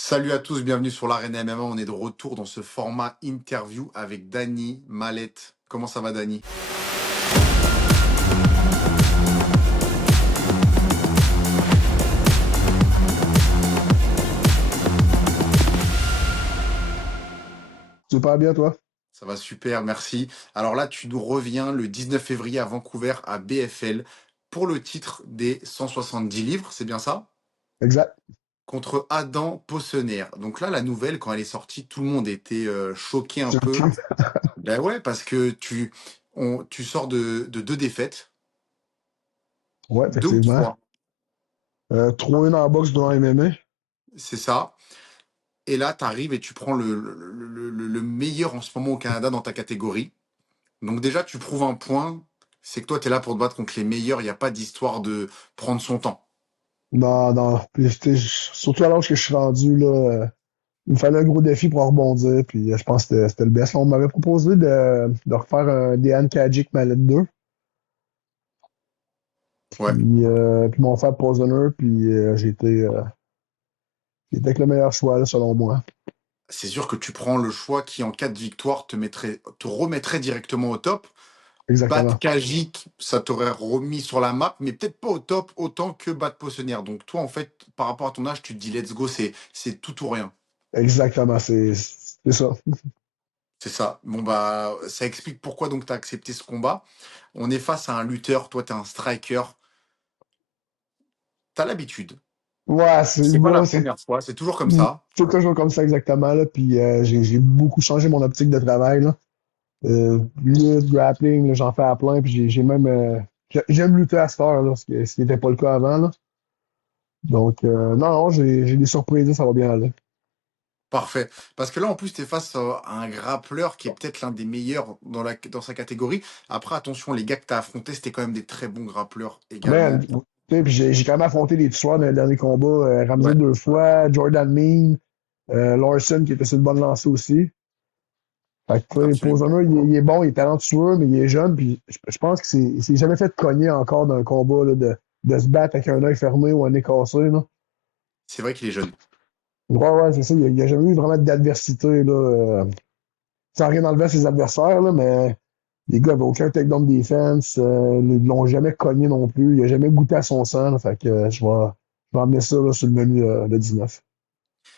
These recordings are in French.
Salut à tous, bienvenue sur l'Arène MMA. On est de retour dans ce format interview avec Dany Mallette. Comment ça va, Dany? Super bien, toi? Ça va super, merci. Alors là, tu nous reviens le 19 février à Vancouver à BFL pour le titre des 170 livres, c'est bien ça? Exact. Contre Adam Possener. Donc là, la nouvelle, quand elle est sortie, tout le monde était choqué un peu. Ok. Ben ouais, parce que tu sors de deux défaites, Ouais, deux ou effectivement. trois, 3-1 en boxe, 2 en MMA. c'est ça. Et là, tu arrives et tu prends le meilleur en ce moment au Canada dans ta catégorie. Donc déjà, tu prouves un point, c'est que toi, tu es là pour te battre contre les meilleurs. Il n'y a pas d'histoire de prendre son temps. Non, non. Puis, surtout à l'âge que je suis rendu, là, il me fallait un gros défi pour en rebondir. Puis je pense que c'était le best. On m'avait proposé de refaire un DN Kajic Mallet 2. Ouais, Puis mon frère Poisoner. Puis j'ai été avec le meilleur choix, là, selon moi. c'est sûr que tu prends le choix qui, en cas de victoire, te remettrait directement au top. Battre Exactement. Kajik, ça t'aurait remis sur la map, mais peut-être pas au top autant que battre Poissonnière. Donc toi, en fait, par rapport à ton âge, tu te dis let's go, c'est tout ou rien. Exactement. C'est ça. C'est ça. Bon, bah, ça explique pourquoi donc tu as accepté ce combat. On est face à un lutteur, toi, tu es un striker. Tu as l'habitude. Ouais, c'est C'est pas la bon. première fois, c'est toujours comme ça. C'est toujours comme ça, exactement. Là. Puis j'ai beaucoup changé mon optique de travail. Là. Lutte, grappling, là, j'en fais à plein, puis j'ai même j'aime lutter à cette heure, là, ce qui n'était pas le cas avant, là. Donc non, non, j'ai des surprises, ça va bien aller. Parfait. Parce que là, en plus, tu es face à un grappleur qui est peut-être l'un des meilleurs dans sa catégorie. Après, attention, les gars que tu as affrontés, c'était quand même des très bons grappleurs Man, également. tu sais, puis j'ai quand même affronté des tueurs dans les derniers combats, Ramsey Ouais, 2 fois, Jordan Mean, Larson qui était sur une bonne lancée aussi. Fait que, tu sais, absolument. Pozoner, il est bon, il est talentueux, mais il est jeune, puis je pense qu'il s'est jamais fait cogner encore dans un combat là, de se battre avec un œil fermé ou un nez cassé, là. C'est vrai qu'il est jeune. Ouais, ouais, c'est ça. Il n'y a jamais eu vraiment d'adversité, là. Sans rien enlever à ses adversaires, là, mais les gars n'avaient aucun takedown defense. Ils l'ont jamais cogné non plus. Il n'a jamais goûté à son sang, là. Fait que je vais emmener ça là, sur le menu le 19.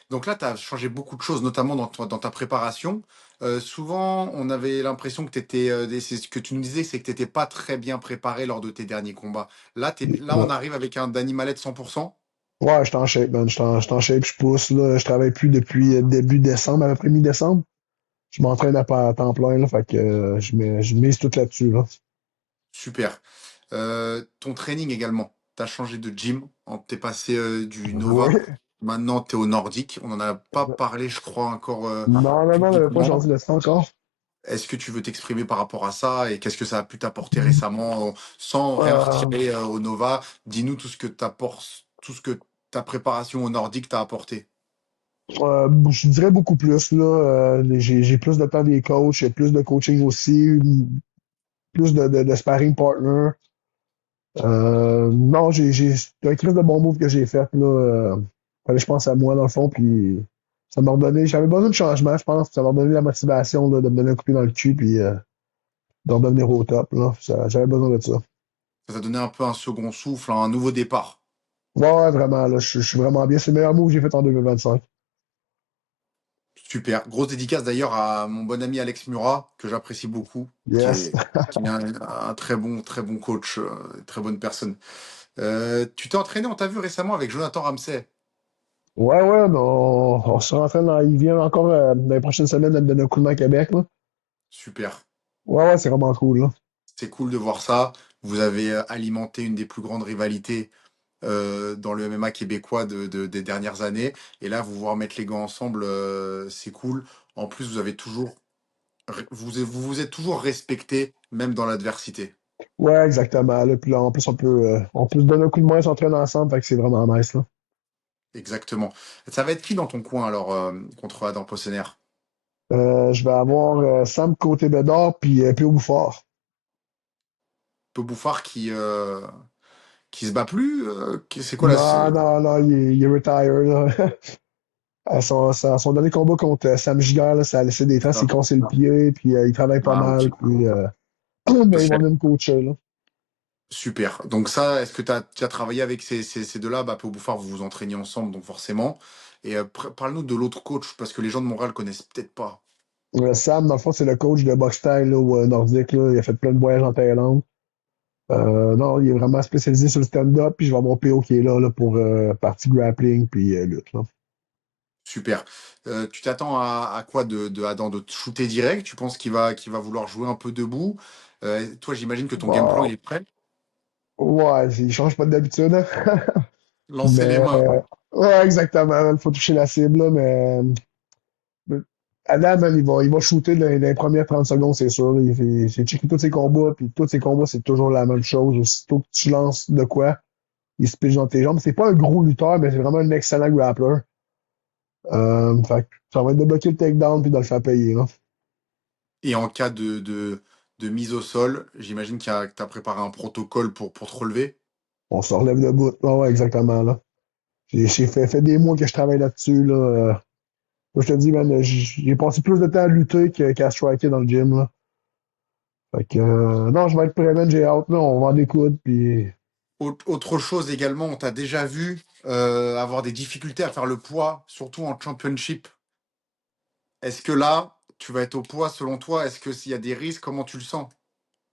Donc là, tu as changé beaucoup de choses, notamment dans ta préparation. Souvent, on avait l'impression que c'est ce que tu nous disais, c'est que tu n'étais pas très bien préparé lors de tes derniers combats. Là, on Ouais, arrive avec un Danny Mallet 100%. ouais, je suis en shape, man. Je suis en shape, je pousse. Là. Je travaille plus depuis début décembre, à peu près mi-décembre. Je m'entraîne à temps plein, là. Fait que je mise tout là-dessus, là. Super. Ton training également. Tu as changé de gym. T'es passé du Oui. Nova. Maintenant, tu es au Nordique. On n'en a pas parlé, je crois, encore Non, non, non, on n'avait pas publiquement. changé de ça encore. Est-ce que tu veux t'exprimer par rapport à ça et qu'est-ce que ça a pu t'apporter récemment sans rien Euh, retirer au Nova? Dis-nous tout ce que t'apportes, tout ce que ta préparation au Nordique t'a apporté. je dirais beaucoup plus, là. J'ai plus de temps des coachs, j'ai plus de coaching aussi, plus de sparring partner. Non, c'est un crise de bon move que j'ai fait, là. Fallait que je pense à moi, dans le fond, puis ça m'a redonné, j'avais besoin de changement, je pense, puis ça m'a redonné la motivation, là, de me donner un coup de pied dans le cul, puis de redevenir au top, là. J'avais besoin de ça. Ça t'a donné un peu un second souffle, un nouveau départ. Ouais, ouais, vraiment, là, je suis vraiment bien. C'est le meilleur move que j'ai fait en 2025. Super. Grosse dédicace d'ailleurs à mon bon ami Alex Murat, que j'apprécie beaucoup, Yes. qui est un très bon coach, très bonne personne. Tu t'es entraîné, on t'a vu récemment avec Jonathan Ramsey. Ouais, ouais, mais on se rentraîne il vient encore dans les prochaines semaines de me donner un coup de main à Québec, là. Super. Ouais, ouais, c'est vraiment cool, là. C'est cool de voir ça. Vous avez alimenté une des plus grandes rivalités dans le MMA québécois des dernières années. Et là, vous remettre les gants ensemble, c'est cool. En plus, vous vous êtes toujours respecté, même dans l'adversité. Ouais, exactement. Là, puis là, en plus, on peut se donner un coup de main, s'entraîner ensemble, fait que c'est vraiment nice, là. Exactement. Ça va être qui dans ton coin alors contre Adam Possener? Je vais avoir Sam Côté-Bédard puis Pio Bouffard. Peu Bouffard qui se bat plus? C'est quoi la. Non, non, non, il est retire, là. Son dernier combat contre Sam Giga, là, ça a laissé des C'est traces, il s'est ça. cassé le pied, puis il travaille pas Ah, mal, ok. puis mais ils vont venir me coacher, là. Super. Donc ça, est-ce que tu as déjà travaillé avec ces deux-là? Bah, Pau Bouffard, vous vous entraînez ensemble, donc forcément. Et parle-nous de l'autre coach, parce que les gens de Montréal connaissent peut-être pas. Sam, dans le fond, c'est le coach de boxe style là, nordique. Là. Il a fait plein de voyages en Thaïlande. Non, il est vraiment spécialisé sur le stand-up. Puis je vais avoir mon PO qui est là pour partie grappling puis lutte. Là. Super. Tu t'attends à quoi de Adam? De te shooter direct? Tu penses qu'il va vouloir jouer un peu debout? Toi, j'imagine que ton game plan, il Wow. est prêt. Ouais, il change pas d'habitude. Hein. Lancer les Mais mains. ouais, exactement. Il faut toucher la cible. Là, mais Adam, man, il va shooter dans les premières 30 secondes, c'est sûr. Là. C'est checké tous ses combats. Puis tous ses combats, c'est toujours la même chose. Aussitôt que tu lances de quoi, il se pige dans tes jambes. C'est pas un gros lutteur, mais c'est vraiment un excellent grappler. Fait que ça va être de bloquer le takedown puis de le faire payer. Là. Et en cas de mise au sol, j'imagine que tu as préparé un protocole pour te relever. On se relève debout. Ah ouais, exactement. Là. J'ai fait des mois que je travaille là-dessus. Là. Moi, je te dis, man, j'ai passé plus de temps à lutter qu'à striker dans le gym. Là. Fait que, non, je vais être prêt, man, j'ai hâte. Là. On va en découdre. Puis, Autre chose également, on t'a déjà vu avoir des difficultés à faire le poids, surtout en championship. Est-ce que là, tu vas être au poids selon toi? Est-ce que s'il y a des risques, comment tu le sens?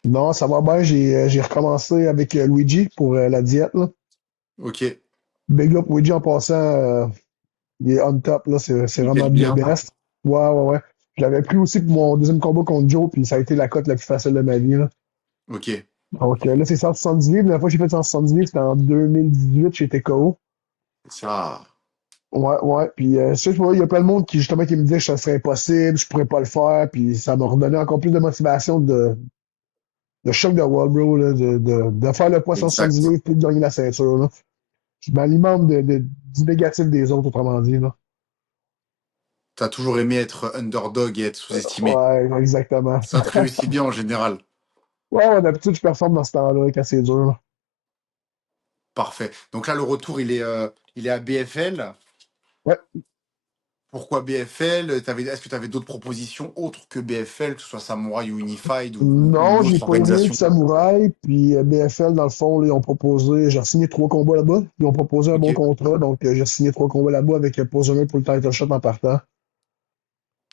non, ça va bien. J'ai recommencé avec Luigi pour la diète. Là. Ok, Big up Luigi en passant. Il est on top. Là. C'est il vraiment t'aide the bien. best. Ouais, ouais, ouais. Je l'avais pris aussi pour mon deuxième combat contre Joe. Puis ça a été la cote la plus facile de ma vie. Là. Ok, Donc là, c'est 170 livres. La fois que j'ai fait 170 livres, c'était en 2018 chez TKO. ça, Ouais, ouais. Puis, ça, je vois, il y a plein de monde qui, justement, qui me disait que ça serait impossible, je pourrais pas le faire. Puis, ça m'a redonné encore plus de motivation de choc de wall, bro, là, de faire le poids 170 exact. livres puis de gagner la ceinture. Là. Je m'alimente du négatif des autres, autrement dit. Là. T'as toujours aimé être underdog et être sous-estimé. Ouais, exactement. Ça te réussit bien en général. Ouais, ouais, d'habitude, je performe dans ce temps-là, quand c'est dur. Là. Parfait. Donc là, le retour, il est à BFL. Ouais. Pourquoi BFL? Est-ce que tu avais d'autres propositions autres que BFL, que ce soit Samouraï ou Unified ou Non, une j'ai autre pas aimé le organisation? Samouraï, puis BFL, dans le fond, là, ils ont proposé, j'ai signé 3 combats là-bas, ils ont proposé un Ok, bon contrat, donc j'ai signé 3 combats là-bas avec Posemer pour le title shot en partant.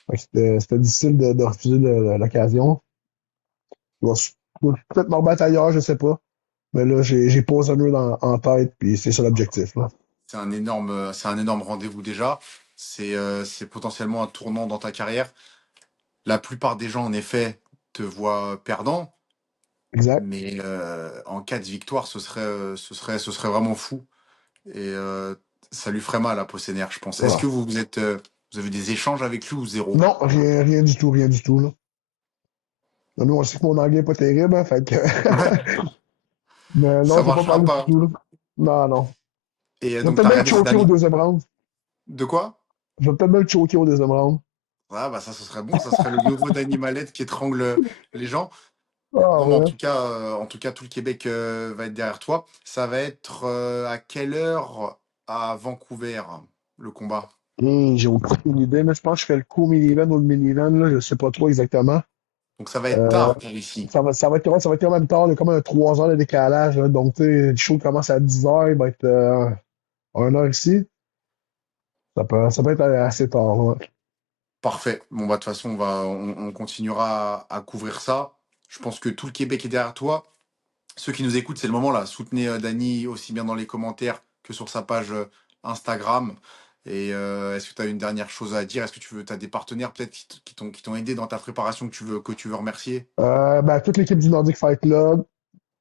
Fait que c'était difficile de refuser l'occasion. Je vais peut-être me rebattre ailleurs, je sais pas, mais là, j'ai Posemer en tête, puis c'est ça l'objectif. Là. c'est un énorme rendez-vous déjà. C'est potentiellement un tournant dans ta carrière. La plupart des gens, en effet, te voient perdant, Exact. mais en cas de victoire, ce serait vraiment fou. Et ça lui ferait mal à Possénaire, je pense. Est-ce que Voilà. vous avez des échanges avec lui ou zéro? Non, rien du tout, rien du tout. Là. Nous, on sait que mon anglais n'est pas terrible, hein, fait que... Ouais, mais non, ça je vais pas marchera parler du pas. tout. Là. Non, non. Et Je vais donc, peut-être t'as bien le regardé cette choquer au année. deuxième round. De quoi? Je vais peut-être bien le choquer au deuxième round. Ah, bah ça, ce serait bon. Ça serait le nouveau Danny Malette qui étrangle les gens. Ah Non, mais en ouais. tout cas, tout le Québec va être derrière toi. Ça va être à quelle heure à Vancouver, le combat? J'ai aucune idée, mais je pense que je fais le co-minivan ou le minivan, là, je sais pas trop exactement. Donc ça va être Euh, tard par ici. ça va être quand même tard, là, comme un 3 heures de décalage. Là. Donc, tu sais, le show commence à 10 heures, il va être 1 heure ici. Ça peut être assez tard. Ouais. Parfait. Bon, bah, de toute façon, on continuera à couvrir ça. Je pense que tout le Québec est derrière toi. Ceux qui nous écoutent, c'est le moment là. Soutenez Dany aussi bien dans les commentaires que sur sa page Instagram. Et est-ce que tu as une dernière chose à dire? Est-ce que tu as des partenaires peut-être qui t'ont aidé dans ta préparation que tu veux remercier? Ben, toute l'équipe du Nordic Fight Club,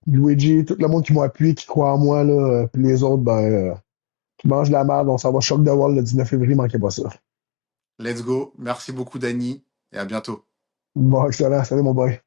Luigi, tout le monde qui m'a appuyé, qui croit en moi, là, puis les autres, ben, qui mangent la merde, on s'en va choc de wall le 19 février, manquez pas ça. Let's go. Merci beaucoup, Dany, et à bientôt. Bon, excellent, salut mon boy.